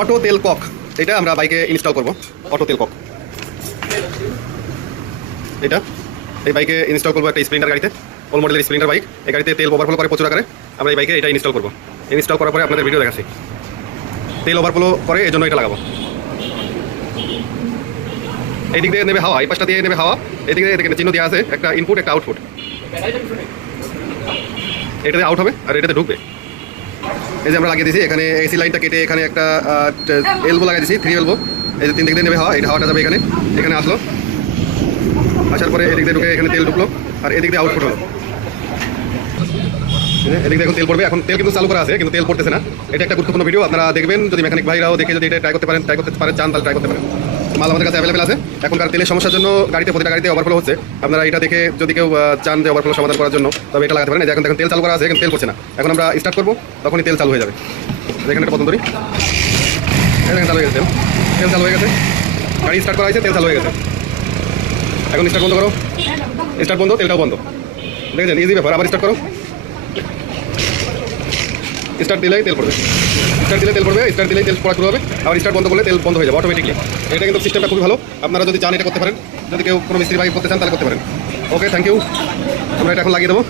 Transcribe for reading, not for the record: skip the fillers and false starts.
Auto তেল cock, এটা আমরা বাইকে ইনস্টল করব। অটো তেল কক এটা এই বাইকে ইনস্টল করবো একটা স্প্লেন্ডার গাড়িতে, ওল মডেলের স্প্লেন্ডার বাইক। এই গাড়িতে তেল ওভারফ্লো করে প্রচুর আকারে, আমরা এই বাইকে এটা ইনস্টল করবো। ইনস্টল করার পরে আপনাদের ভিডিও দেখাচ্ছি। তেল ওভারফ্লো করে এই জন্য এটা লাগাবো। এই দিক দিয়ে নেবে হাওয়া, এই পাশটা দিয়ে নেবে হাওয়া, এদিকে এদিকে চিহ্ন দেওয়া আছে, একটা ইনপুট একটা আউটপুট। এটাতে আউট হবে আর এটাতে ঢুকবে। এই যে আমরা লাগিয়ে দিয়েছি এখানে এসি লাইনটা কেটে এখানে একটা এলবো লাগিয়ে দিয়েছি, 3 এলবো। এই যে 3 দিক দিয়ে নেবে হাওয়া, এই হাওয়াটা যাবে এখানে, এখানে আসলো, আসার পরে এদিক দিয়ে ঢুকে এখানে তেল ঢুকলো আর এদিক দিয়ে আউটপুট হলো। এদিক দিয়ে এখন তেল পড়বে। এখন তেল কিন্তু চালু করা আছে কিন্তু তেল পড়তেছে না। এটা একটা গুরুত্বপূর্ণ ভিডিও, আপনারা দেখবেন। যদি মেকানিক ভাইরাও দেখে যদি এটা ট্রাই করতে পারেন চান তাহলে ট্রাই করতে পারেন। মাল আমাদের কাছে অ্যাভেলেবেল আছে। এখনকার তেলের সমস্যার জন্য প্রতিটা গাড়িতে ওভারফ্লো হচ্ছে। আপনারা এটা দেখে যদি কেউ চান যে ওভারফ্লো সমাধান করার জন্য, তবে এটা লাগাতে পারেন। এখন দেখেন তেল চালু করা আছে, এখন তেল পড়ছে না। এখন আমরা স্টার্ট করবো, তখনই তেল চালু হয়ে যাবে। এখানে একটা পতন ধরি, এখানে চালু হয়ে গেছে, তেল চালু হয়ে গেছে। গাড়ি স্টার্ট করা হয়েছে, তেল চালু হয়ে গেছে। এখন স্টার্ট বন্ধ করো, স্টার্ট বন্ধ, তেলটাও বন্ধ। দেখেছেন, ইজি ব্যাপার। আবার স্টার্ট করো, স্টার্ট দিলেই তেল পড়বে, স্টার্ট দিলে তেল পড়বে, স্টার্ট দিলেই তেল পড়া শুরু হবে। আবার স্টার্ট বন্ধ করলে তেল বন্ধ হয়ে যাবে অটোমেটিকলি। এটা কিন্তু সিস্টেমটা খুবই ভালো। আপনারা যদি চান এটা করতে পারেন, যদি কেউ কোনো মিস্ত্রি বাইক করতে চান তাহলে করতে পারেন। ওকে, থ্যাংক ইউ। আমরা এটা এখন লাগিয়ে দেবো।